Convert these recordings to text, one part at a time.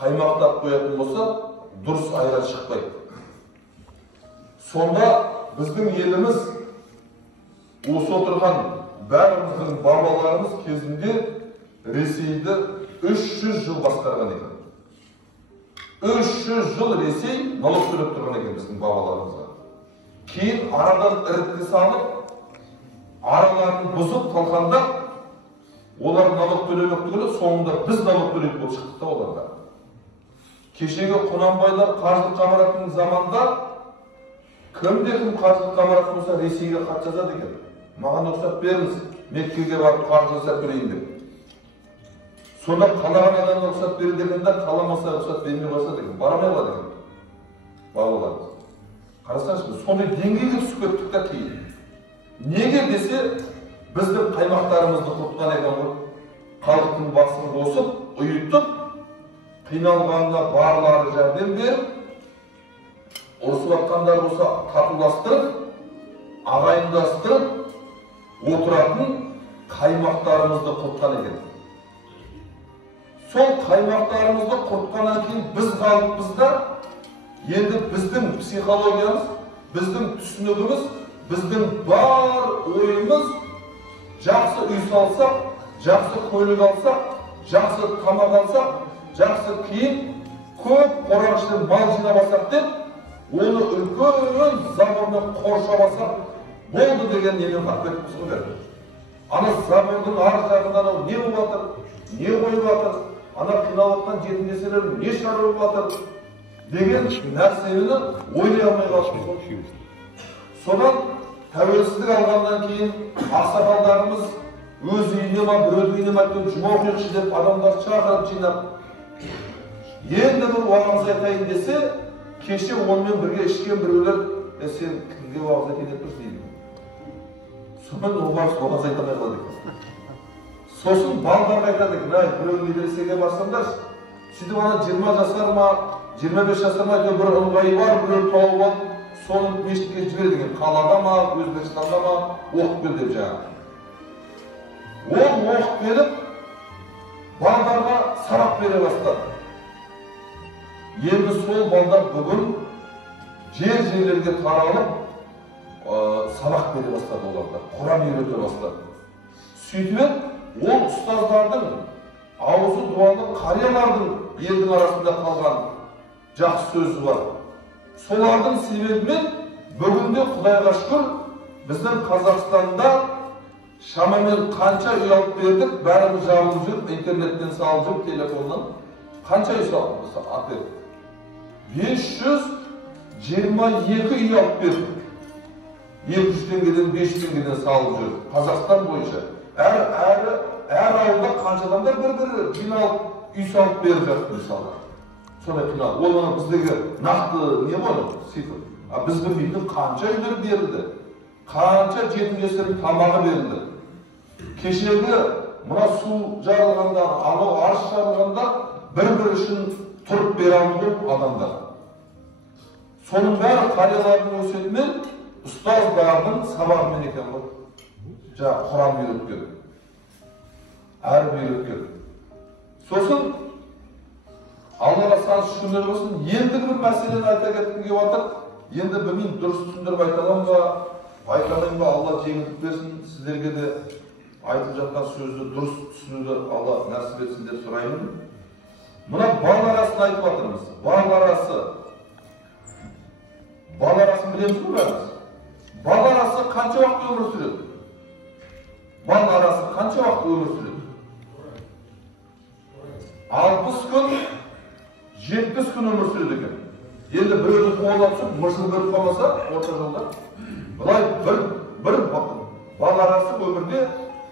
қаймақтап қоятын болса, дұрыс айран шықпайды. Сонда біздің еліміз осы отырған бәріміздің бабаларымыз кезінде Ресейді 300 жыл басқарған екен. 300 жыл Ресей налог төлеп тұрған екен біздің бабаларымызға. Кейін арадан іріткі салып, араларын бұзып, талқандап, олар налог төлемек түгілі, соңында біз налог төлейді болып шықтық та оларға. Кешегі Құнанбайлар қаржылық қамараттың заманда кім қаржылық қамарат болса Ресейге хат жазады екен. Маған рұқсат беріңіз, Меккеге барып қаржы жасап берейін деп. Сонда қалаған адамға рұқсат береді дегенде, қаламаса рұқсат бермей қойса деген, бармай қалады екен. Бабаларымыз. Қарасаңызшы, сондай деңгейге түсіп кеттік та кейін. Неге десе, біздің қаймақтарымызды құртқан екен ғой. Халықтың басын қосып, ұйытып, қиналғанда барлары жәрдем беріп, ұрысып жатқандар болса татуластырып, ағайындастырып, отыратын қаймақтарымызды құртқан екен. Сол қаймақтарымызды құртқаннан кейін біз қалыппыз да, енді біздің психологиямыз, біздің түсінігіміз, біздің бар ойымыз, жақсы үй салсақ, жақсы көлік алсақ, жақсы тамақ алсақ, жақсы киім, көп қораның ішінен мал жинап алсақ деп, оны үлкен забормен қоршап алсақ, болды деген немен қатып кетіппіз ғой бәрі. Ана забордың ар жағында не болып жатыр, не қойып жатыр, ана қиналып жатқан жетімдеселер не шығарып жатыр деген нәрсені ойлай алмай қалыппыз. Содан тәуелсіздік алғаннан кейін ақсақалдарымыз өз үйіне ма, біреудің үйіне ма жұма оқиықшы деп адамдар шақырып жинап, енді бір уағыз айтайын десе, кеше онымен бірге ішкен біреулер, сен кімге уағыз айтайын деп тұрсың дейді. Сонымен уағыз айта алмай қалады екен. Сосын балдарға айтады екен, біреу медресеге барсаңдаршы, сөйтіп ана 20 жасар ма, 25 жасар ма, бір ыңғайы бар, біреу тауып алып, соның мешітке жібереді екен, қалада ма, Өзбекстанда ма, оқып кел деп жаңағы. Ол оқып келіп, балдарға сабақ бере бастады. Енді сол балдар бүгін жер-жерлерге таралып, сабақ бере бастады оларда, Құран үйрете бастады. Сөйтіп, ол ұстаздардың, аузы дуалы қариялардың елдің арасында қалған жақсы сөзі бар. Солардың себебімен бүгінде Құдайға шүкір біздің Қазақстанда шамамен қанша үй алып бердік, бәріміз жабылып жүріп, интернеттен салып жүріп, телефоннан қанша үй алып бердік? 522 үй алып бердік. 200 теңгеден 500 теңгеден салып жүріп, Қазақстан бойынша. Әр ауылда қанша адамдар бір-бір жиналып үй салып беріп жатыр мысалы. Сондай қиналып. Ол біздегі нақты не ғой? Цифр. Біз білмейтін қанша үйлер берілді, қанша жетімдестердің тамағы берілді. Кешегі мына су жарылғанда, анау арыс жарылғанда бір-бір үшін тұрып бере алмаған адамдар. Соның бәрі қариялардың өсиетімен, ұстаздардың сабағымен екен ғой. Жаңа Құран үйреткен, әріп үйреткен. Сосын Аллаға сансыз шүкірлер болсын, ендігі бір мәселені айта кеткім келіп жатыр. Енді білмеймін, дұрыс түсіндіріп айта аламын ба, айта алмаймын ба, Алла жеңілдік берсін. Сіздерге де айтып жатқан сөзді дұрыс түсінуді Алла нәсіп етсін деп сұраймын. Мына бал арасын айтып жатырмыз. Бал арасы. Бал арасын білеміз ғой бәріміз. Бал арасы қанша уақыт өмір сүреді? Бал арасы қанша уақыт өмір сүреді? 60 күн, 70 күн өмір сүреді екен. Енді біреуді қолдан түсіп, мыршын көріп қалмаса, орта жолда, бұлай бір бал арасы өмірде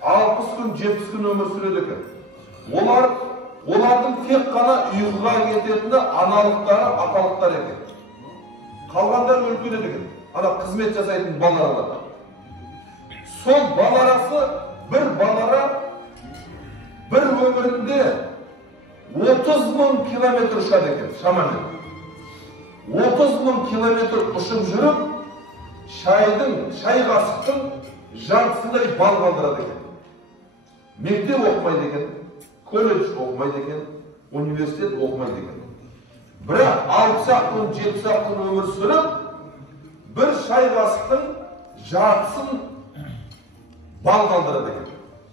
60 күн, 70 күн өмір сүреді екен. Олардың тек қана ұйқыға кететіні аналықтары, аталықтар екен. Қалғандар өлкеледі екен. Ана қызмет жасайтын бал аралар. Сол бал арасы, бір бал ара, бір өмірінде 30.000 километр ұшады екен, шамамен. 30.000 километр ұшып жүріп, шай қасықтың жартысындай бал қалдырады екен. Мектеп оқымайды екен, колледж оқымайды екен, университет оқымайды екен. Бірақ 60 күн, 70 күн өмір сүріп, бір шай қасықтың жартысын бал қалдырады екен.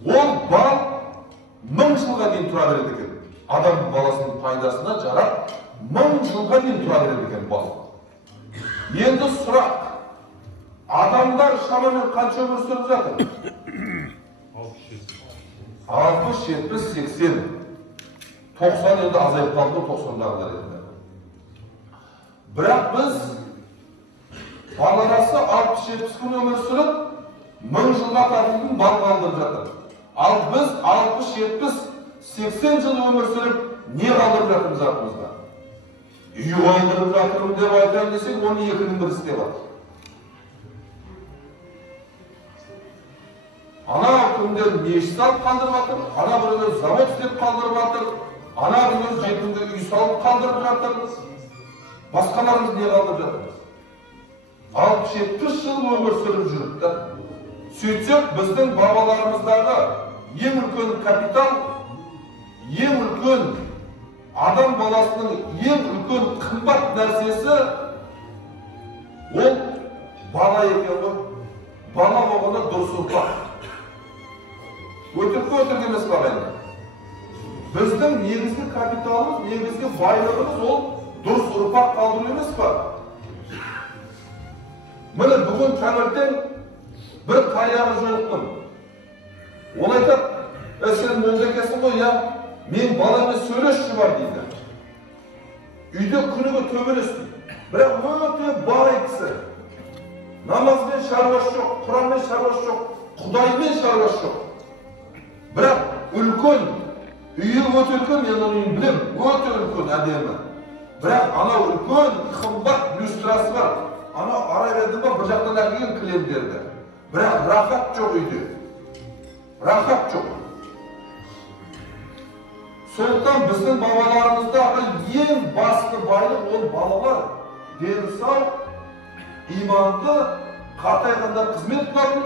Ол бал 1000 жылға дейін тұра береді екен. Адам баласының пайдасына жарап, 1000 жылға дейін тұра береді екен бал. Енді сұрақ, адамдар шамамен қанша өмір сүріп жатыр? 60, 70, 80, 90 енді азайып қалды 90-дағылар енді. Бірақ біз баларасы 60-70 күн өмір сүріп, 1000 жылға татитын бал қалдырып жатыр. Ал біз 60-70, 80 жыл өмір сүріп, не қалдырып жатырмыз артымызда? Үй қалдырып жатырмын деп айтайын десек, оны 2-нің бірі істеп жатыр. Ана күндер мешіт салып қалдырып жатыр, ана біреулер завод істеп қалдырып жатыр, ана біреулер жетімге үй салып қалдырып жатыр. Басқаларымыз не қалдырып жатырмыз? 60-70 жыл өмір сүріп жүріп. Сөйтсек, біздің бабаларымыздағы ең үлкен капитал, ең үлкен адам баласының ең үлкен қымбат нәрсесі ол бала екен ғой. Бала болғанда дұрыс ұрпақ. Өтірік емес бағайында. Біздің негізгі капиталымыз, негізгі байлығымыз ол дұрыс ұрпақ қалдыру емес па? Міне бүгін таңертең бір қарияға жолықтым. Ол айтады, сен молда екенсің ғой, я, мен баламмен сөйлесші бар дейді. Үйде күніге төбелесті. Бірақ өте бай кісі. Намазбен шаруасы жоқ, Құранмен шаруасы жоқ, Құдаймен шаруасы жоқ. Бірақ үлкен, үйі өте үлкен, мен оның үйін білем, өте үлкен әдемі. Бірақ анау үлкен, қымбат люстрасы бар. Анау Арабиядан ба бір жақтан әкелген кілемдерді. Бірақ рахат жоқ үйде. Рахат жоқ. Сондықтан біздің бабаларымыздағы ең басты байлық ол балалар. Дені сау, иманды, қартайғанда қызмет қылатын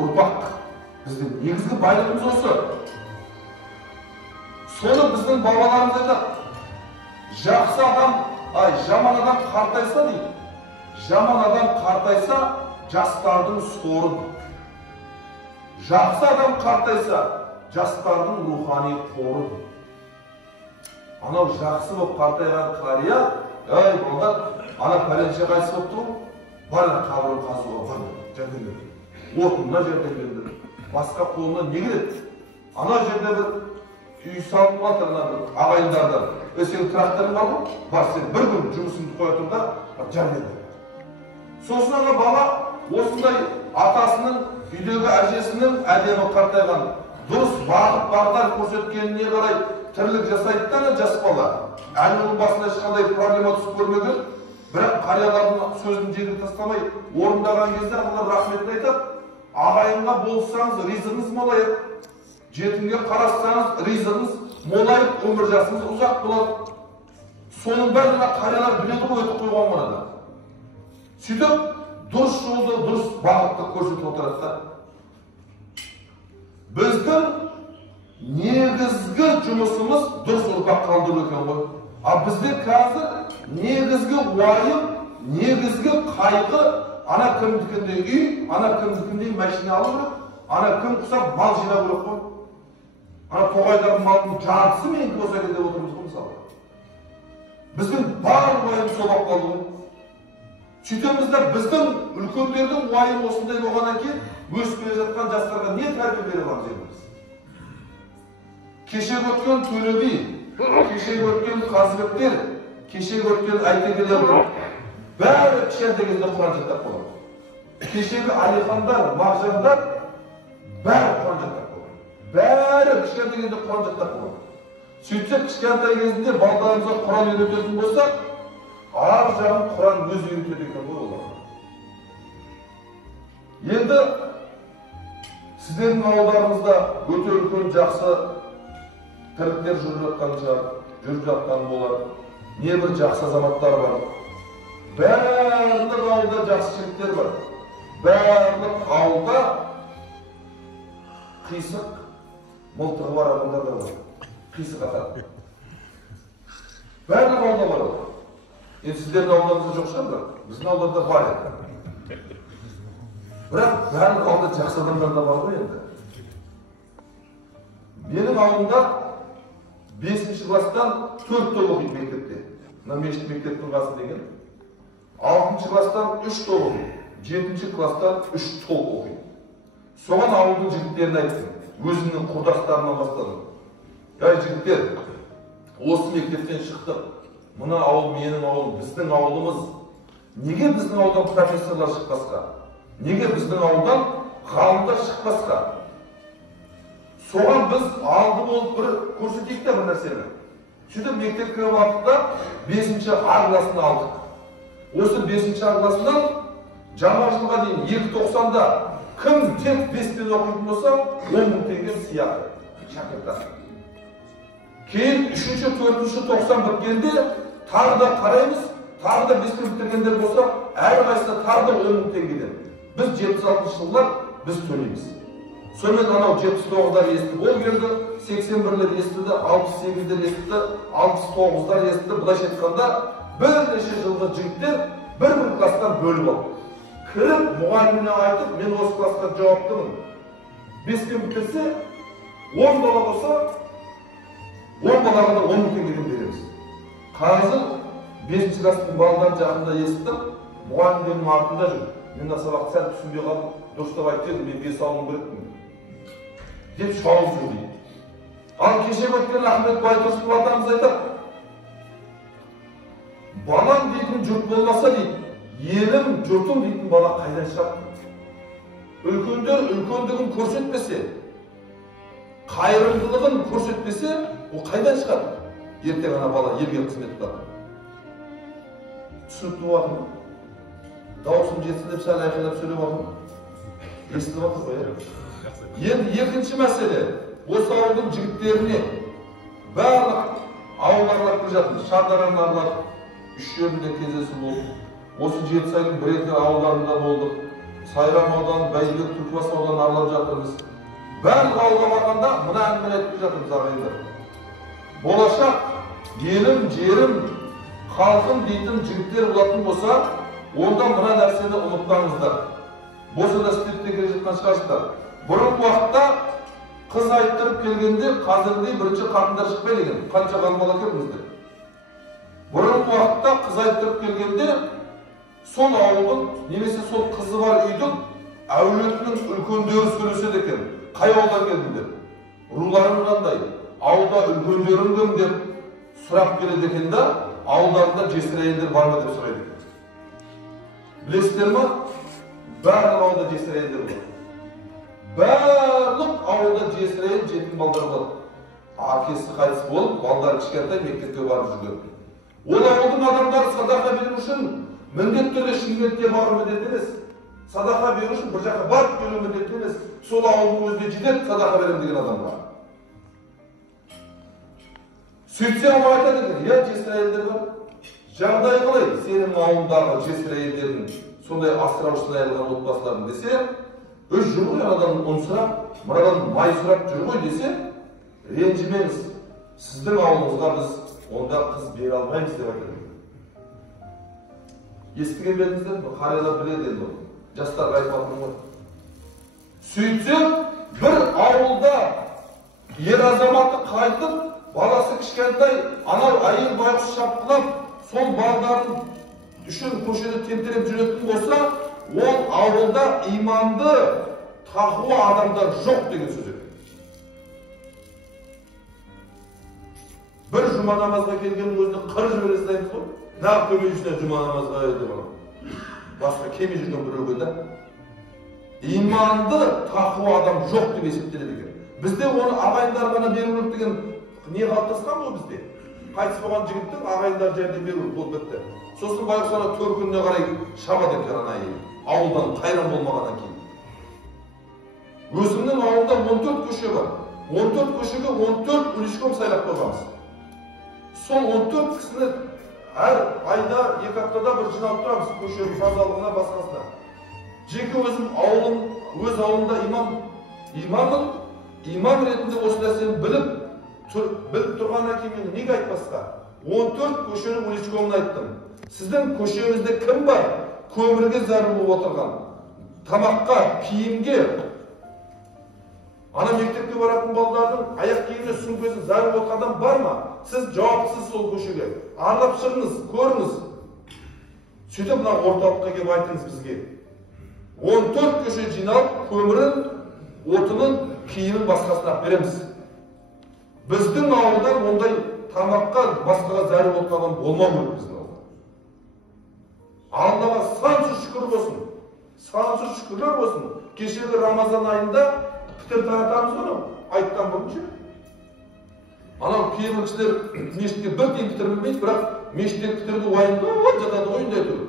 ұрпақ. Біздің негізгі байлығымыз осы. Соны біздің бабаларымыз айтады. Жақсы адам, жаман адам қартайса дейді. Жаман адам қартайса, жастардың сорын. Жақсы адам қартайса, жастардың рухани қорын. Анау жақсы болып қартайған қария, балдар, ана пәленше қайсы болып тұр, бар қабырын қазуға бар, жәрдемдер. Отынына жәрдемдер. Басқа қолына не келеді? Ана жерде бір үй салып жатыр, ағайындардан. Сенің тракторың бар ма? Бар, сен бір күн жұмысыңды қоя тұр да, жәрдемдер. Сосын ана бала осындай атасының, үйдегі әжесінің әдемі қартайған, дұрыс бағыт-бағдар көрсеткеніне қарай тірлік жасайды да жас бала. Әлі оның басында ешқандай проблема түсіп көрмеген, бірақ қариялардың сөзін жерге тастамай орындаған кезде олар рахметін айтады. Ағайынға болсаңыз ризығыңыз молайып, жетімге қарассаңыз ризығыңыз молайып, өмір жасыңыз ұзақ болады. Соның бәрін қариялар біледі ғой өтіп қойған мынада. Сөйтіп, дұрыс жолды, дұрыс бағытты көрсетіп отырады. Біздің негізгі жұмысымыз дұрыс ұрпақ қалдыру екен ғой. А бізде қазір негізгі уайым, негізгі қайғы, ана кімдікіндей үй, ана кімдікіндей машина алу керек, ана кім құсап мал жинау керек қой. Ана тоғайдағы малдың жартысы менікі болса екен деп отырмыз ғой мысалы. Біздің бар уайым сол болып қалды ғой. Сөйтемізде біздің үлкендердің уайым осындай болғаннан кейін өсіп келе жатқан жастарға не тәрбие бере аламыз енді біз? Кешегі өткен Төле би, кешегі өткен Қазыбектер, кешегі өткен Айтекелер бәрі кішкентай кезде Құран жаттап болады. Кешегі Алихандар, Мағжандар бәрі Құран жаттап болады. Бәрі кішкентай кезде Құран жаттап болады. Сөйтсек кішкентай кезінде балдарымызға Құран үйрететін болсақ, ар жағын Құран өзі үйретеді екен ғой олар. Енді сіздердің ауылдарыңызда өте үлкен жақсы тірліктер жүріп жатқан болар. Небір жақсы азаматтар бар. Барлық ауылда жақсы жігіттер бар. Барлық ауылда қисық мылтығы бар адамдар да бар. Қисық атады. Барлық ауылда бар ол. Енді сіздердің ауылдарыңызда жоқ шығар, бірақ біздің ауылдарда бар еді. Бірақ барлық ауылда жақсы адамдар да бар ғой енді. Менің ауылымда 5-ші класстан 4 топ оқиды мектепте. Мына мешіт мектептің қасы деген. 6-ші класстан 3 топ оқиды. 7-ші класстан 3 топ оқиды. Соған ауылдың жігіттерін айттым. Өзімнің құрдастарынан бастадым. Әй жігіттер, осы мектептен шықтық. Мына ауыл менің ауылым, біздің ауылымыз. Неге біздің ауылдан профессорлар шықпасқа? Неге біздің ауылдан ғалымдар шықпасқа? Соған біз алды болып бір көрсетейік те бір нәрсені. Сөйтіп мектепке уақытта 5-ші А класын алдық. Осы 5-ші А класынан жаңа жылға дейін 2.90-да кім тек 5-пен оқитын болса, 10.000 теңге сыйақы шәкірттар. Кейін 3-ші, 4-ші 90 біткенде тағы да қараймыз, тағы да 5-пен бітіргендер болса, әрқайсысы тағы да 10.000 теңгеден. Біз 76 жылдар біз төлейміз. Сонымен анау 79-дар естіп ол келді, 81-лер естілді, 68-дер естілді, 69-дар естілді. Бұлайша айтқанда бірнеше жылғы жігіттер бір-бір кластан бөліп алды. Кіріп мұғаліміне айтып, мен осы класқа жауаптымын. 5-пен бітірсе, 10 бала болса, 10 балаға да 10.000 теңгеден береміз. Қазір 5-ші кластың балаларын жақында естідім, мұғалімдердің артында жүр. Мен сабақты сәл түсінбей қалдым, дұрыстап айтып, мен 5 алуым керекпін деп шауып жүр дейді. Ал кеше өткен Ахмет Байтұрсынов атамыз айтады, балам дейтін жұрт болмаса дейді, елім, жұртым дейтін бала қайдан шығады? Үлкендер үлкендігін көрсетпесе, қайырымдылығын көрсетпесе, ол қайдан шығады? Ертең ана бала елге қызмет етеді. Түсінікті болатын ба? Дауысым жетсіліп, сәл айқайлап сөйлеп отырмын. Естіліп отыр ғой. Енді екінші мәселе, осы ауылдың жігіттеріне барлық ауылдарға келіп жатыр. Шардараның аралап, 3 жерінде кездесу болды. Осы Жетісайдың 1-2 ауылдарында болдық. Сайрам ауданы, Бәйдібек, Түлкібас ауданын аралап жатырмыз. Барлық ауылға барғанда мына әңгімені айтып жатырмыз ағайындар. Болашақ елім, жерім, халқым дейтін жігіттер болатын болса, онда мына нәрсені ұмытпаңыздар. Боса да істеп те келе жатқан шығарсыздар. Бұрын уақытта қыз айттырып келгенде қазірдей бірінші қатындар шықпайды екен. Қанша қалмала келдіңіздер. Бұрын уақытта қыз айттырып келгенде сол ауылдың немесе сол қызы бар үйдің әулетінің үлкендері сөйлеседі екен. Қай ауылдан келдіңдер? Руларың қандай? Ауылда үлкендерің кім деп сұрақ келеді екен да, ауылдарында жесір әйелдер бар ма деп сұрайды екен. Білесіздер ма? Барлық ауылда жесір әйелдер болады. Барлық ауылда жесір әйел, жетім балдар болады. Әкесі қайтыс болып, балдар кішкентай мектепке барып жүрген. Ол ауылдың адамдары садақа беру үшін міндетті түрде Шымкентке бару міндетті емес. Садақа беру үшін бір жаққа барып келу міндетті емес. Сол ауылдың өзіне жетеді садақа беремін деген адамға. Сөйтсе ama айтады екен, я жесір әйелдер бар. Жағдай қалай сенің ауылдағы жесір әйелдердің сондай асыраушысына айырылған отбасылардың десе, өз жүр ғой анадан ұн сұрап, мынадан май сұрап жүр ғой десе, ренжімеңіз. Сіздің ауылыңызға біз онда қыз бере алмаймыз деп айтады. Естіген бердіңіздер ме? Қарайлар біледі енді оны. Жастарға айтып жатырмын ғой. Сөйтсе, бір ауылда ер азаматы қайтып, баласы кішкентай, анау әйел байғұс шапқылап, сол балдарын үшін көшеде тентіреп жүретін болса, ол ауылда иманды, тақуа адамдар жоқ деген сөз екен. Бір жұма намазға келгеннің өзінде қыры жібересін айтып ғой. Нақ көмей жүзіне жұма намазға деп алам. Басқа кемей жүрген біреуге да. Иманды, тақуа адам жоқ деп есептеледі екен. Бізде оны ағайындар ғана беру керек деген не қалыптасқан ғой бізде? Қайтыс болған жігіттің ағайындар жерде беру болып бітті. Сосын байғұс ана төркініне қарай шабады екен ана әйел. Ауылдан қайран болмағаннан кейін. Өзімнің ауылда 14 көше бар. 14 көшеге 14 үлеском сайлап қойғанбыз. Сол 14 кісіні әр айда, 2 аптада бір жиналып тұрамыз. Көшенің тазалығына, басқасына. Жеке өзім ауылым, өз ауылымда имам ретінде осы нәрсені біліп тұрғаннан кейін мені неге айтпасқа? 14 көшенің уличкомын айттым. Сіздің көшеңізде кім бар? Көмірге зәру болып отырған, тамаққа, киімге, ана мектепке баратын балалардың аяқ киіміне сөмкесін зәру болып адам бар ма? Сіз жауапсыз сол көшеге. Аралап шығыңыз, көріңіз. Сөйтіп мына орталыққа келіп айтыңыз бізге. 14 көше жиналып, көмірін, отынын, киімін басқасына береміз. Біздің ауылдан ондай тамаққа, басқаға зәру болып қалған болмау керек біздің ауылда. Аллаға сансыз шүкір болсын. Сансыз шүкірлер болсын. Кешегі Рамазан айында пітір таратамыз ғой, айттан бұрынша. Анау кейбір кісілер мешітке бір тиын пітір білмейді, бірақ мешіттегі пітірді уайымдап жатады ғой үйінде әйтеуір.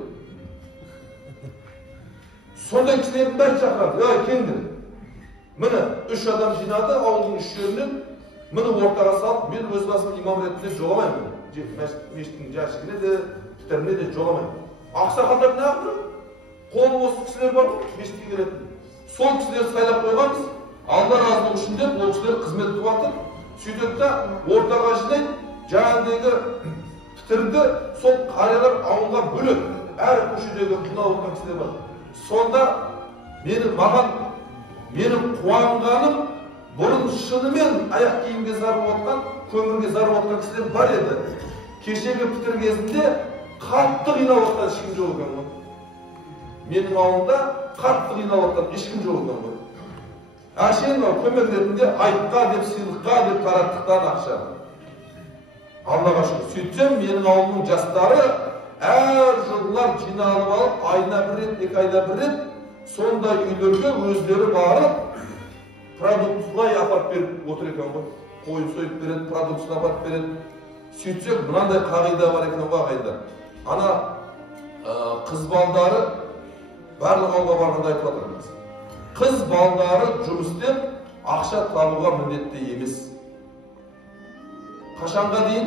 Сондай кісілердің бәрін шақырады. Келіңдер. Міне 3 адам жинады ауылдың 3 жерінен. Мені ортаға салып, мен өз басым имам ретінде жоламаймын. Мешіттің жәшігіне де, пітіріне де жоламаймын. Ақсақалдар не ақыры? Қолы осы кісілер бар ғой, мешітке келетін. Сол кісілерді сайлап қойғанбыз. Алла разылығы үшін деп, ол кісілер қызмет қылып жатыр. Сөйтеді да ортаға жинайды, жаңағыдегі пітірді сол қариялар ауылға бөледі. Әр көшедегі жиналып отырған кісілер бар. Сонда менің қуанғаным, бұрын шынымен аяқ киімге зәру отқан, көмірге зәру отқан кісілер бар еді. Кешегі пітір кезінде қатты қиналып отқан ешкім жоқ екен ғой. Менің ауылда қатты қиналып отқан ешкім жоқ екен ғой. Әшейін көмек ретінде айтқа деп, сыйлыққа деп тараттықтан ақша. Аллаға шүкір. Сөйтсем, менің ауылымның жастары әр жылдар жиналып алып, айына бір рет, 2 айда бір рет, сондай үйлерге өздері барып, продуктылай апарып беріп отыр екен ғой. Қойын сойып береді, продуктысын апарып береді. Сөйтсек, мынандай қағида бар екен ғой ағайындар. Ана қыз балдары барлық ауылға барғанда айтып жатырмыз. Қыз балдары жұмыс істеп, ақша табуға міндетті емес. Қашанға дейін?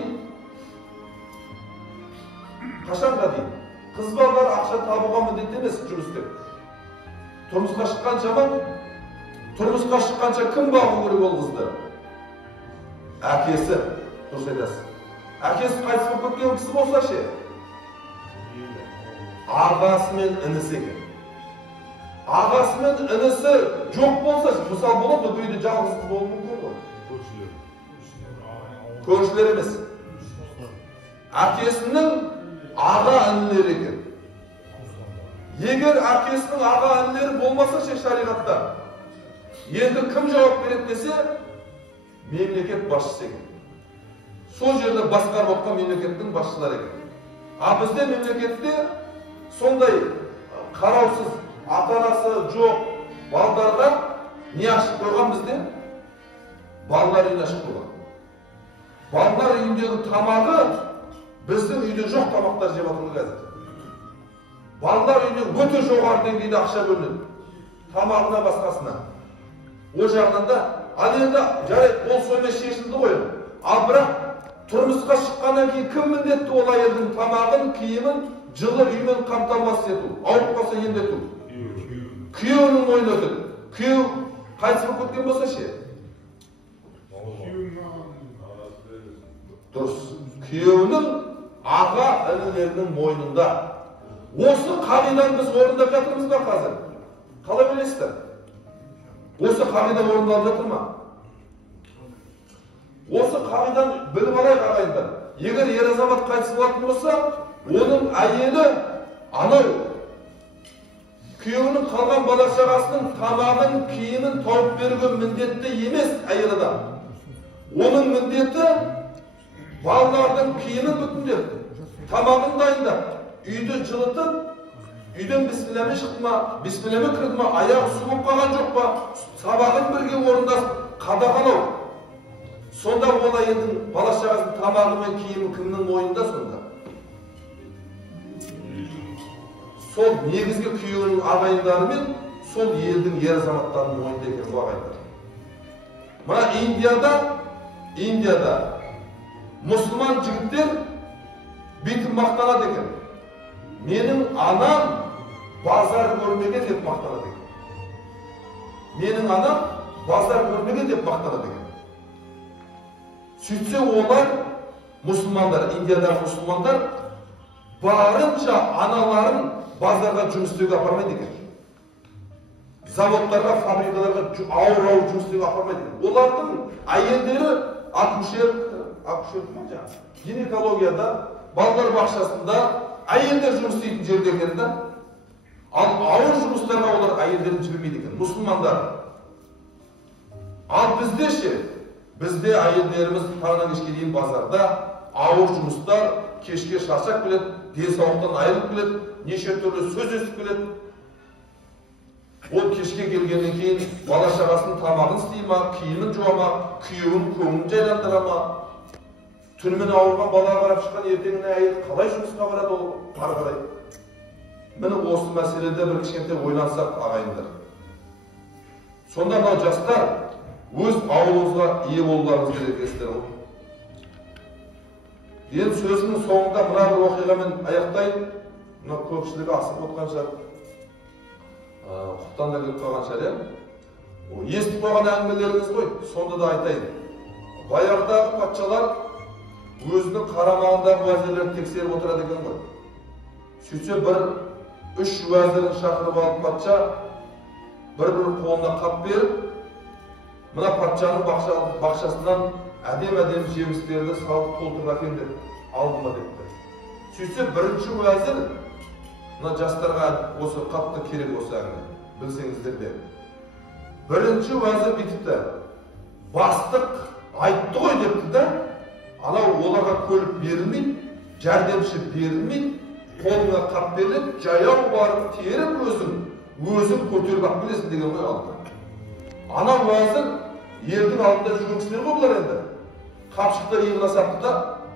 Қашанға дейін? Қыз балдары ақша табуға міндетті емес жұмыс істеп. Тұрмысқа шыққанша ма? Тұрмысқа шыққанша кім бағу керек ол қызды? Әкесі, дұрыс айтасыз. Әкесі қайтыс болып кеткен кісі болса ше? Ағасы мен інісі екен. Ағасы мен інісі жоқ болса, мысал болады, үйде жалғыз қыз болуы мүмкін ғой. Көршілер емес. Әкесінің аға інілері екен. Егер әкесінің аға інілері болмаса ше шариғатта, енді кім жауап береді десе, мемлекет басшысы екен. Сол жерде басқарып отқан мемлекеттің басшылары екен. А бізде мемлекетте сондай қараусыз ата-анасы жоқ балдарға не ашып қойған бізде? Балалар үйін ашып қойған. Балалар үйіндегі тамағы біздің үйде жоқ тамақтар жеп жатыр қазір. Балалар үйіне өте жоғары деңгейде ақша бөлінеді. Тамағына басқасына. О жағынан да, ал енді жарайды, ол сонымен шешілді ғой. Ал бірақ тұрмысқа шыққаннан кейін кім міндетті ол әйелдің тамағын, киімін, жылы үймен қамтамасыз ету, ауырып қалса емдету? Күйеуінің мойнына өтеді. Күйеу қайтыс болып кеткен болса ше? Дұрыс. Күйеуінің аға інілерінің мойнында. Осы қағиданы біз орындап жатырмыз ба қазір? Қалай білесіздер? Осы қағида орындалып жатыр ма? Осы қағиданы біліп алайық ағайындар. Егер ер азамат қайтыс болатын болса, оның әйелі анау күйеуінің қалған бала шағасының тамағын, киімін тауып беруге міндетті емес әйел адам. Оның міндеті балалардың киімін бүтіндеп, тамағын дайындап, үйді жылытып, үйден бисмиллямен шықты ма, бисмиллямен кірді ма, аяғы су болып қалған жоқ па, сабағын бірге орындасып, қадағалау. Сонда ол әйелдің бала шағасының тамағы мен киімі кімнің мойнында сонда? Сол негізгі күйеуінің ағайындары мен сол елдің ер азаматтарының мойнында екен бұл ағайындар. Мына Индияда мұсылман жігіттер бүйтіп мақтанады екен. Менің анам базар көрмеген деп мақтанады екен. Менің анам базар көрмеген деп мақтанады екен. Сөйтсе олар Müslümanlar, Indiyaдағы Müslümanlar barınca anaların bazarga жұмыс істеуге апармайды екен. Заводтарға, фабрикаларға ауыр жұмыс істеуге апармайды екен. Олардың әйелдері акушер гинекологияда, балалар бақшасында әйелдер жұмыс істейтін жерде екен да. Ал ауыр жұмыстарға олар әйелдерін жібермейді екен. Мұсылмандар. Ал бізде ше, бізде әйелдеріміз таңнан кешке дейін базарда ауыр жұмыстар, кешке шаршап келеді, денсаулықтан айырылып келеді, неше түрлі сөз естіп келеді. Ол кешке келгеннен кейін бала шағасының тамағын істей ма, киімін жуа ма, күйеуін көңілін жайландыра ма, түнімен ауырған бала қарап шыққан ертеңіне әйел қалай жұмысқа барады ол ары қарай. Міне осы мәселеде бір кішкентай ойлансақ ағайындар. Сонда мынау жастар өз ауылыңызға ие болуларыңыз керек екенсіздер ғой. Енді сөзімнің соңында мына бір оқиғамен аяқтайын. Мына көпшілігі асып отқан шығар. Құптан да келіп қалған шығар, иә? Естіп қойған әңгімелеріңіз ғой, сонда да айтайын. Баяғыдағы патшалар өзінің қарамағындағы уәзірлерді тексеріп отырады екен ғой. Сөйтсе бір 3 уәзірін шақырып алып патша бір-бір қолына қап беріп, мына патшаның бақшасынан әдем-әдем жемістерді салып толтырып әкелді, алдыма депті. Сөйтсе бірінші уәзір, мына жастарға осы қатты керек осы әңгіме, білсеңіздер де. Бірінші уәзір бүйтіпті, бастық айтты ғой депті да, анау оларға көлік берілмейді, жәрдемші берілмейді, қолыңа қап беріліп, жаяу барып теріп өзің көтеріп ақ келесің деген ғой алдында. Ана уәзір елдің алдында жүрген кісілер ғой бұлар енді. Қапшықта иығына сапты да,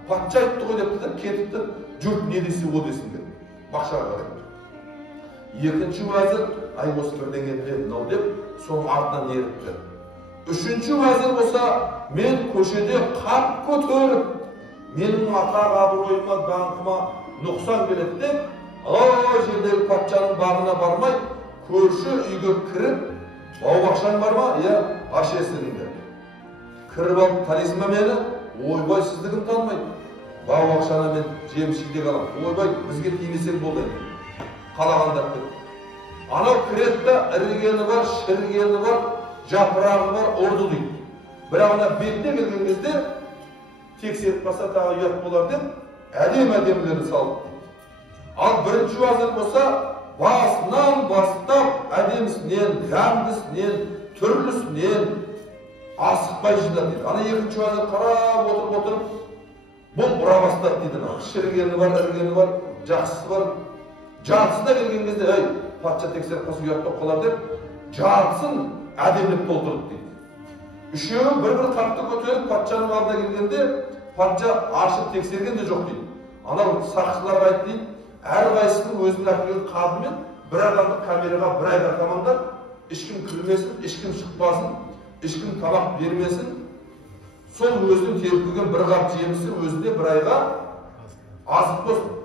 патша айтты ғой депті да, кетіпті, жұрт не десе о десін деп, бақшаға қарайды. Екінші уәзір, ай осы бірдеңе біледі мынау деп, соның артынан еріпті. Үшінші уәзір болса, мен көшеде қап көтеріп, менің атақ абыройыма, даңқыма нұқсан келеді деп, жердегі патшаның бағына бармай, көрші үйге кіріп, бау-бақшаң бар ма? Иә, аш есігін деп. Кіріп алып, танисың ба мені? Ойбай, сіздігін танымайды. Бау-бақшаны мен жеміс-жидек аламын. Ойбай, бізге тимесең болды. Қалағандар деп. Анау кіреді, іргені бар, шіргені бар, жапырағы бар, ұрды дейді. Бірақ ана бетіне келген кезде тексеріп қалса тағы ұят болар деп, әдем-әдемлерін салып дейді. Ал бірінші уәзір болса, басынан бастап әдемісінен, дәмдісінен, түрлісінен асықпай жинады дейді. Ана екінші уәзір қарап отырып, бұл ұра бастады дейді. Шіргені бар, іргені бар, жақсысы бар. Жартысына келген кезде, патша тексеріп қалса ұят болып қалар деп, жартысын әдемлеп толтырды дейді. Үшеуі бір-бір қапты көтеріп патшаның алдына келгенде, патша ашып тексерген де жоқ дейді. Анау сақшыларға айтты дейді, әрқайсының өзінің әкелген қабымен бір адамды камераға бір айға қамаңдар, ешкім кірмесін, ешкім шықпасын, ешкім тамақ бермесін. Сол өзінің теріп келген бір қап жемісі өзінде бір айға азық болсын.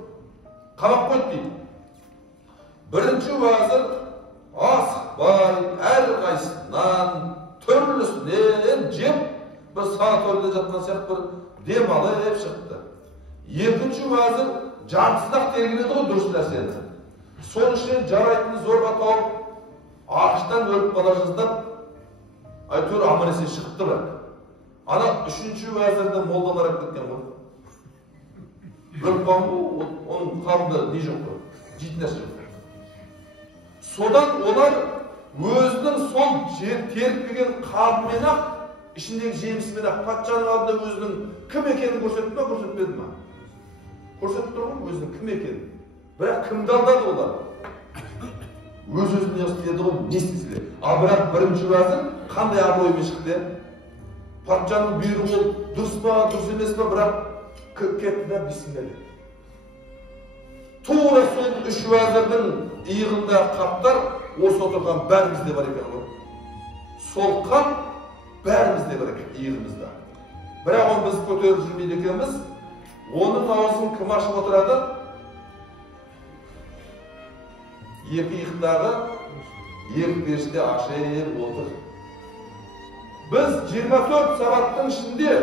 Қамап қойды дейді. Бірінші уәзір асықпай, әрқайсынан түрлісінен жеп, бір санаторияда жатқан сияқты бір демалып шықты. Екінші уәзір жартысынан тергеледі ғой дұрыс нәрсені. Соның ішінен жарайтын зорға тауып, ақштан өліп қала жаздап, әйтеуір аман есен шықты бірақ. Ана үшінші уәзірді молдалар кеткен ғой. Өліп қалған ғой, оның қарында не жоқ қой, жейтін нәрсе жоқ. Содан олар өзінің сол теріп келген қабымен-ақ, ішіндегі жемісімен-ақ патшаның алдында өзінің кім екенін көрсетті ма, көрсетпеді ма? Көрсетіп тұр ғой өзінің кім екенін. Бірақ кімді алдады олар? Өз-өзіне істеді ғой, не істеді? Ал бірақ бірінші уәзір қандай абыроймен шықты? Патшаның бұйрығы ол дұрыс па, дұрыс емес па, бірақ кетті да бисмилля деді. Тура сол үш уәзірдің иығында қаптар осы отырған бәрімізде бар екен ғой. Сол қап бәрімізде бар екен иығымызда. Бірақ оны біз көтеріп жүрмейді екенбіз. Оның аузын кім ашып отырады? Екі иықтағы екі періште ашып отыр. Біз 24 сағаттың ішінде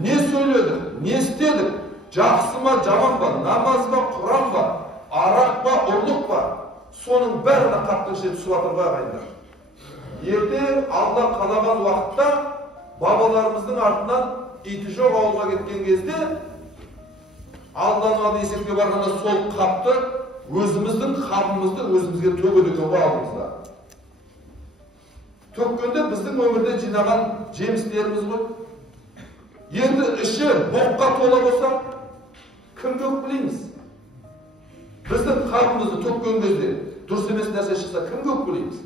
ne söyledik, ne istedik, жақсы ма, жаман ба, намаз ба, Құран ба, арақ па, ұрлық па, соның бәріне қаттың ішіне түсіп жатыр ғой ағайындар. Ертең Алла қалаған уақытта бабаларымыздың артынан иті жоқ ауылға кеткен кезде Алланың алды есепке барғанда сол қапты өзіміздің қапымызды өзімізге төгеді екен ғой алдымызда. Төккенде біздің өмірде жинаған жемістеріміз ғой. Енді іші боққа тола болса, кімге өкпелейміз? Біздің қапымызды төккен кезде дұрыс емес нәрсе шықса, кімге өкпелейміз?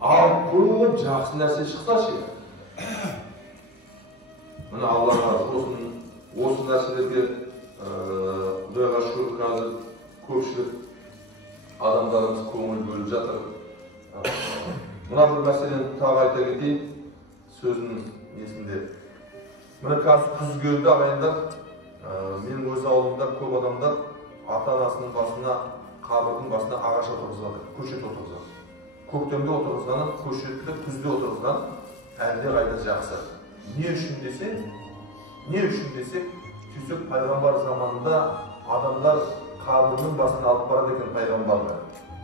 Ал көп жақсы нәрсе шықса ше. Мына Аллаға разы болсын, осы нәрселерге Құдайға шүкір қазір көпшілік адамдарымыз көңіл бөліп жатыр. Мына бір мәселені тағы айта кетейін, сөзінің несінде. Мына қазір күз келді ағайындар, менің өз ауылымда көп адамдар ата-анасының басына, қабірдің басына ағаш отырғызады, көшет отырғызады. Көктемде отырғызғаны, көшетті күзде отырғызған әлде қайда жақсы. Не үшін десек, сөйтсек пайғамбар заманында адамдар қабірінің басына алып барады екен пайғамбарға.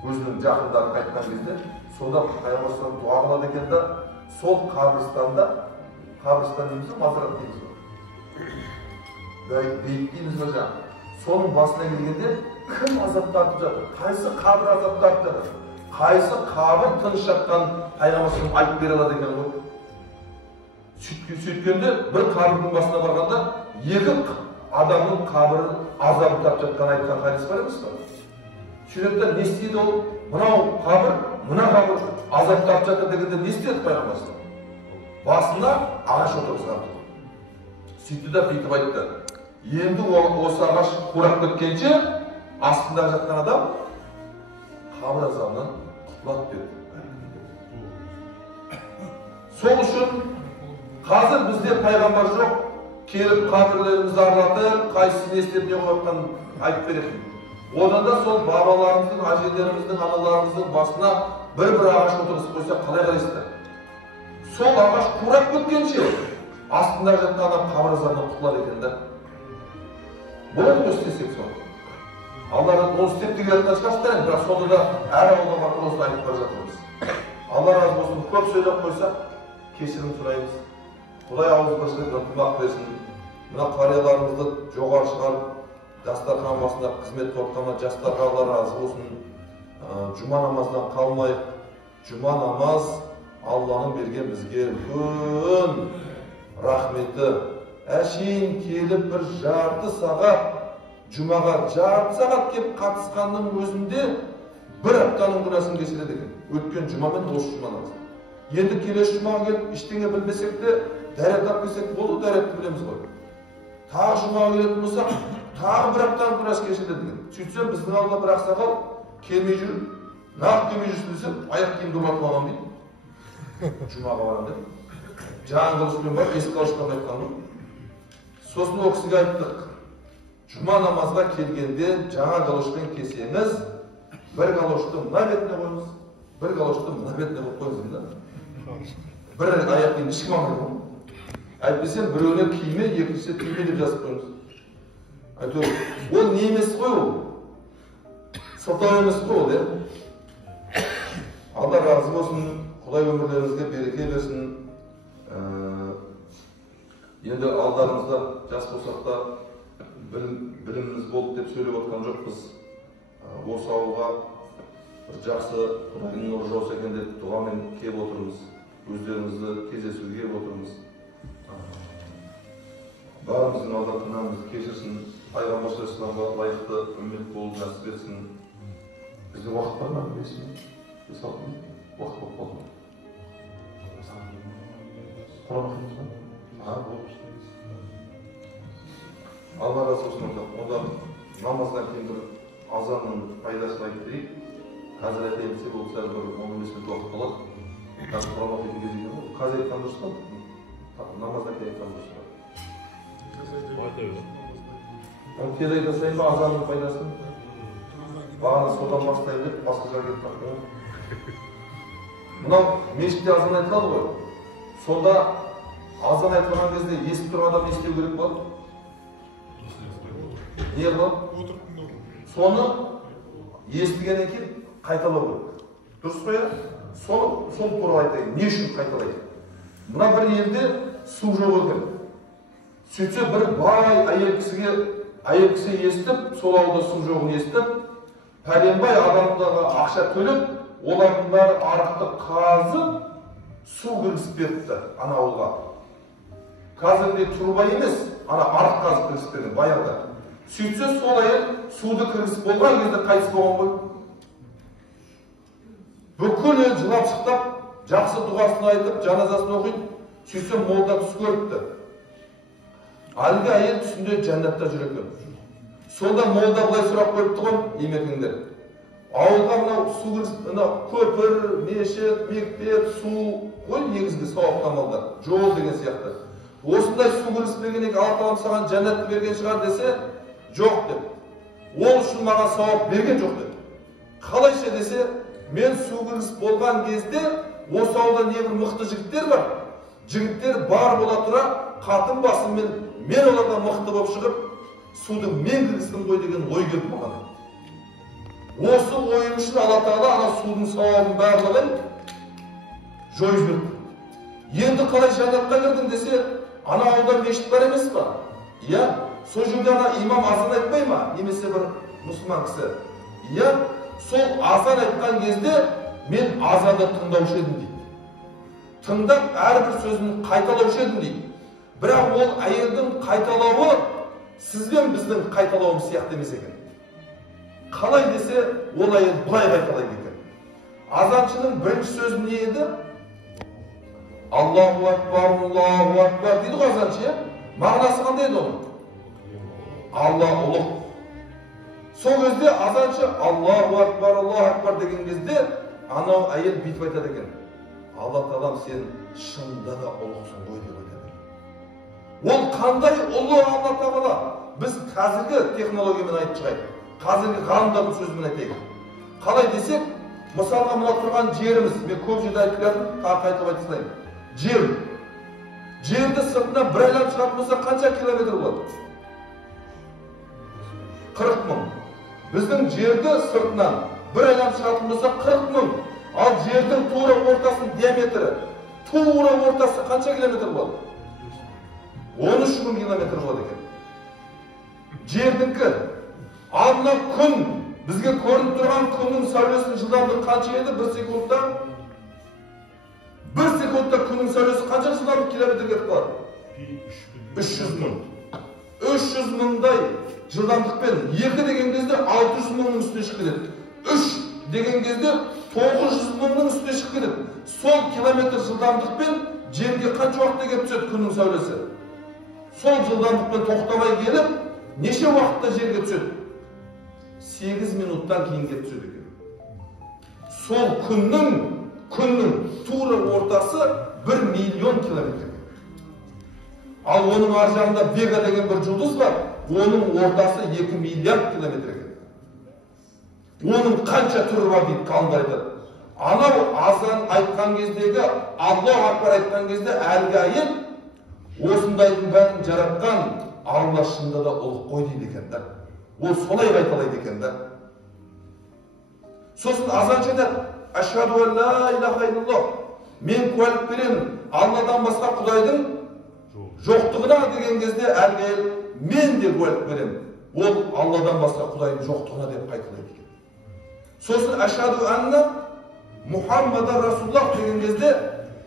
Өзінің жақындары қайтқан кезде, сонда пайғамбар дуа қылады екен да, сол қабірстанда, қабірстан дейміз бе, мазарат дейміз бе? Бейт дейміз бе жаңа. Соның басына келгенде кім азап тартып жатыр? Қайсы қабір азап тартып жатыр? Қайсы қабір тыныш жатқан пайғамбар айтып бере алады екен ғой? Сөйткенде бір қабірдің басына барғанда екі адамның қабірін азап тартып жатқан айтқан хадис бар емес пе? Сөйтеді не істейді ол? Мынау қабір, мына қабір азап тартып жатыр дегенде не істеді пайғамбар? Басына ағаш отырғызған. Сөйтті де бүйтіп айтты. Енді осы ағаш қурап кеткенше астында жатқан адам қабір азабынан құтылады деді. Сол үшін қазір бізде пайғамбар жоқ, келіп қабірлерімізді аралатып, қайсысы не істеп не қойып айтып беретін. Одан да сол бабаларымыздың, әжелеріміздің, аналарымыздың басына бір-бір ағаш отырғызып қойса қалай қарайсыздар? Сол ағаш қурап кеткенше астында жатқан адам қабір азабынан құтылады екен да. Болады ғой істесек соны. Алла оны істеп те келетін шығарсыздар, бірақ сонда да әр ауылға барып осыны айтып бара жатырмыз. Алла разы болсын, көп сөйлеп қойсақ, кешірім сұраймыз. Құдай ауызбіршілік ынтымақ берсін. Мына қарияларымызды жоғары шығарып, дастархан басында қызмет қорытқан жастарға Алла разы болсын. Жұма намаздан қалмайық. Жұма намаз Алланың берген бізге үлкен рахметі. Әшейін келіп бір жарты сағат, жұмаға жарты сағат келіп қатысқанның өзінде бір аптаның күнәсін кешіреді екен. Өткен жұма мен осы жұма намаз. Енді келесі жұмаға келіп ештеңе білмесек те, дәрет алып келсек болды, дәретті білеміз ғой. Тағы жұмаға келетін болсақ, тағы бір аптаның күнәсі кешіреді екен. Сөйтсем біздің алдында бір ақсақал келмей жүр, нақ келмей жүрсін десе, аяқ киімді ұмытып алған дейді. Жұмаға барам деп. Жаңа қылышпен бар, ескі қылышпен айтқан ғой. Сосын ол кісіге айттық. Жұма намазға келгенде жаңа қылышпен кесеңіз, бір галошты мына бетіне қойыңыз, бір галошты мына бетіне қойып қойыңыз да. Бір аяқ киімді ешкім алмайды ғой. Әйтпесем біреуіне киме, екіншісі киме деп жазып қойыңыз. Әйтеуір, ол не емес қой ол? Сылтау емес қой ол, Алла разы болсын, Құдай өмірлеріңізге береке берсін. Енді алдарыңызда жас болсақ та біліміміз болды деп сөйлеп отқан жоқпыз. Осы ауылға бір жақсы Құдайдың нұры жауса екен деп дұғамен келіп отырмыз. Өздеріңізді кездесуге келіп отырмыз. Барымыздың алда күнәмізді кешірсін, пайғамбар исламға лайықты үммет болуды нәсіп етсін. Бізде уақыт бар ма? Бес алты минут уақыт болып қалды ма? Құран оқимыз ба? Алла разы болсын. Онда намаздан кейін бір азанның пайдасын айтып берейік. Қазір айтайын десек, ол сәл бір 15 минут уақыт қалады. Қазір Құран оқитын кез екен ғой. Қазір айтқан дұрыс па? Намаздан кейін айтқан дұрыс па? Оны тез айта сайын ба азанның пайдасын? Бағана содан бастайын деп басқа жерге кетіп бақтым. Мынау мешітте азан айтылады ғой. Сонда азан айтылған кезде естіп тұрған адам не істеу керек болады? Не қылады? Соны естігеннен кейін қайталау керек. Дұрыс қой? Сол туралы айтайын. Не үшін қайталайды? Мына бір елде су жоқ екен. Сөйтсе бір бай әйел кісі естіп, сол ауылда су жоғын естіп, пәленбай адамдағы ақша төлеп, олардың бәрі арықты қазып, су кіргізіп беріпті ана ауылға. Қазірде труба емес, ана арық қазып кіргізіп берген баяғыда. Сөйтсе сол әйел суды кіргізіп болған кезде қайтыс болған ғой. Бүкіл ел жылап шықтап, жақсы дұғасын айтып, жаназасын оқиды. Сөйтсе молда түс көріпті. Әлгі әйел түсінде жәннатта жүр екен. Сонда молда былай сұрақ қойыпты ғой, емекеңдер. Ауылға мынау су кіргізіп, көпір, мешіт, мектеп, су ғой негізгі сауапты амалдар, жол деген сияқты. Осындай су кіргізіп бергеннен кейін Алла тағала саған жәннатты берген шығар десе, жоқ деп. Ол үшін маған сауап берген жоқ деп. Қалайша десе, мен су кіргізіп болған кезде осы ауылда не бір мықты жігіттер бар. Жігіттер бар бола тұра, қатын басыммен мен олардан мықты болып шығып, суды мен кіргіздім ғой деген ой келіп маған. Осы ойым үшін Алла тағала ана судың сауабын барлығын жойып жіберді. Енді қалай жәннатқа кірдің десе, ана ауылда мешіт бар емес па? Иә, сол жерде ана имам азан айтпай ма? Немесе бір мұсылман кісі. Иә, сол азан айтқан кезде мен азанды тыңдаушы едім дейді. Тыңдап әрбір сөзін қайталаушы едім дейді. Бірақ ол әйелдің қайталауы сізбен біздің қайталауымыз сияқты емес екен. Қалай десе, ол әйел бұлай қайталайды екен. Азаншының бірінші сөзі не еді? Аллаху акбар дейді ғой азаншы. Мағынасы қандай еді оның? Алла ұлық. Сол кезде азаншы Аллаху акбар деген кезде анау әйел бүйтіп айтады екен. Алла тағалам сен шынында да ұлықсың ғой деп айтады. Ол қандай ұлы Алла тағала? Біз қазіргі технологиямен айтып шығайық. Қазіргі ғалымдардың сөзімен айтайық. Қалай десек, мысалға мына тұрған жеріміз, мен көп жерде айтып келдім, қайтып айтсайын. Жерді сыртына бір айлап шығатын болса қанша километр болады? 40 мың. Біздің жерді сыртынан бір айлап шығатын болса 40 мың. Ал жердің тура ортасының диаметрі, тура ортасы қанша километр болады? 13 мың километр болады екен. Жердіңкі. Ал мына күн, бізге көрініп тұрған күннің сәулесінің жылдамдығы қанша еді? 1 секундта? 1 секундта күннің сәулесі қанша жылдамдық километр кетіп қалады? 300 мың. 300 мыңдай жылдамдықпен 2 деген кезде 600 мыңның үстіне шығып кетеді. 3 деген кезде 900 мыңның үстіне шығып кетеді. Сол километр жылдамдықпен жерге қанша уақытта келіп түседі күннің сәулесі? Сол жылдамдықпен тоқтамай келіп, неше уақытта жерге түседі? 8 минуттан кейін келіп түседі екен. Сол күннің тура ортасы 1 миллион километр. Ал оның ар жағында Вега деген бір жұлдыз бар, оның ортасы 2 миллиард километр екен. Оның қанша түрі бар дейді ғалымдар айтады. Анау азан айтқан кездегі, Аллаху акбар айтқан кезде әлгі әйел осындайдың бәрін жаратқан Алла шынында да ұлық қой дейді екен да. Ол солай қайталайды екен да. Сосын азаншы айтады, ашхаду ан ла илаха иллаллах. Мен куәлік беремін, Алладан басқа құдайдың жоқтығына деген кезде әлгі әйел мен де куәлік беремін. Ол Алладан басқа құдайдың жоқтығына деп қайталайды екен. Сосын ашхаду анна Мұхаммадан Расуллах деген кезде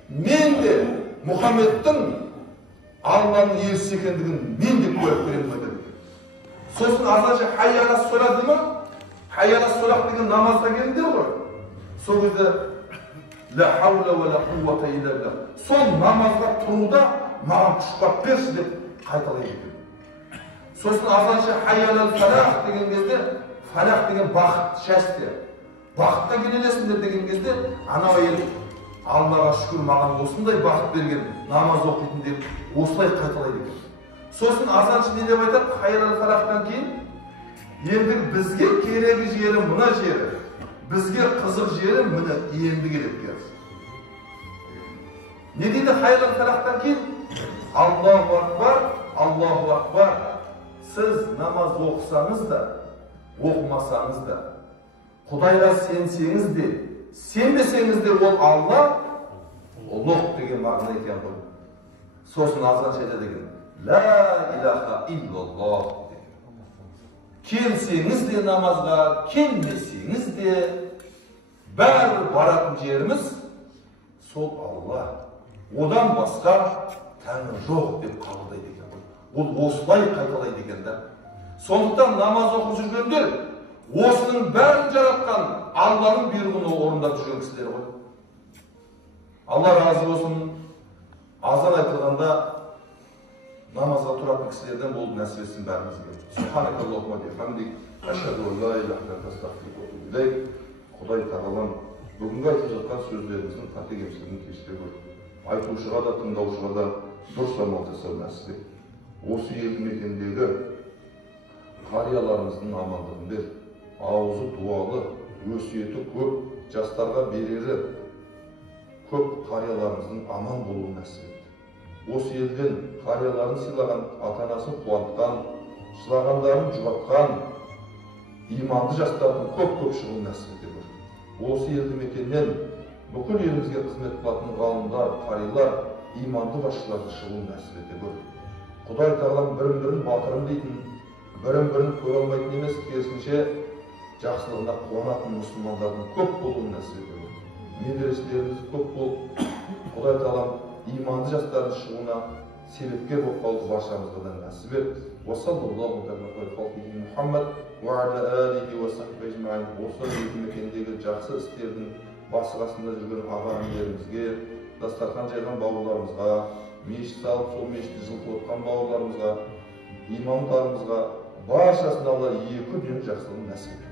мен де Мұхаммедтің Алланың елшісі екендігін мен де куәлік беремін айтады. Сосын азаншы хайя ала сола дейді ма? Хайя ала сола деген намазға келіңдер ғой. Сол кезде ла хаула ва ла қуввата илля билlah. Сол намазға тұруда маған күш қуат берші деп қайталайды екен. Сосын азаншы хайя ала фалах деген кезде, фалах деген бақыт, счастье. Бақытқа келесіңдер деген кезде анау әйел Аллаға шүкір маған осындай бақыт берген, намаз оқитын деп осылай қайталайды екен. Сосын азаншы не деп айтады? Хайя ала фалахтан кейін енді бізге керегі жері мына жері, бізге қызық жері міне енді келеді. Не дейді хайя ала фалахтан кейін? Allahu akbar, Allahu akbar. Siz namaz okusanız da, okumasanız da, Kudayga senseniz de, senmeseniz de ol Allah, Allah degen mağına eken bu. Sosun azgan şeyde degen, La ilaha illallah degen. Kelseniz de namazga, kelmeseniz de, bär baratın yerimiz, sol Allah. Odan başka Tanrı yok dep kabullaydı eken bu. Ol oslay kaytalaydı eken de. Sonuçtan namaz okup жүргенде, осының бәрін жаратқан Алланың бұйрығын орындап жүрген кісілер ғой. Алла разы болсын. Азан айтылғанда намазға тұратын кісілерден болып нәсіп етсін бәрімізге. Субханакаллахумма ва бихамдик, ашһаду ан ла илаха илля анта, астағфирука ва атубу илейк. Құдай тағалам бүгінгі айтып жатқан сөздеріміздің қате кемшілігін кешіре гөр. Айтушыға да тыңдаушыға да дұрыс амал жасау нәсіп ет. Осы елді мекендегі қарияларымыздың амандығын бер. Ауызы дуалы, өсиеті көп, жастарға берері көп қарияларымыздың аман болуын нәсіп етті. Осы елден қарияларын сыйлаған, ата-анасын қуантқан, жылағандарын жұбатқан, иманды жастардың көп шығуын нәсіп ете гөр. Осы елді мекеннен бүкіл елімізге қызмет қылатын ғалымдар, қарилар, иманды басшыларды шығуын нәсіп ете гөр. Құдай тағалам бірін-бірін батырым дейтін, бірін-бірін көре алмайтын емес, керісінше жақсылығына қуанатын мұсылмандардың көп болуын нәсіп ете гөр. Медреселеріміз көп болып, Құдай тағалам иманды жастардың шығуына себепкер болып қалды, баршамызға да нәсіп ет. Уассалаллаху алейхи Мұхаммад ва аля алихи ва сахбихи ажмаин. Осы елді мекендегі жақсы істердің басы қасында жүрген аға-інілерімізге, дастархан жайған бауырларымызға, мешіт салып, сол мешітті жылытып отқан бауырларымызға, имамдарымызға, баршасына Алла екі дүние жақсылығын нәсіп етсін.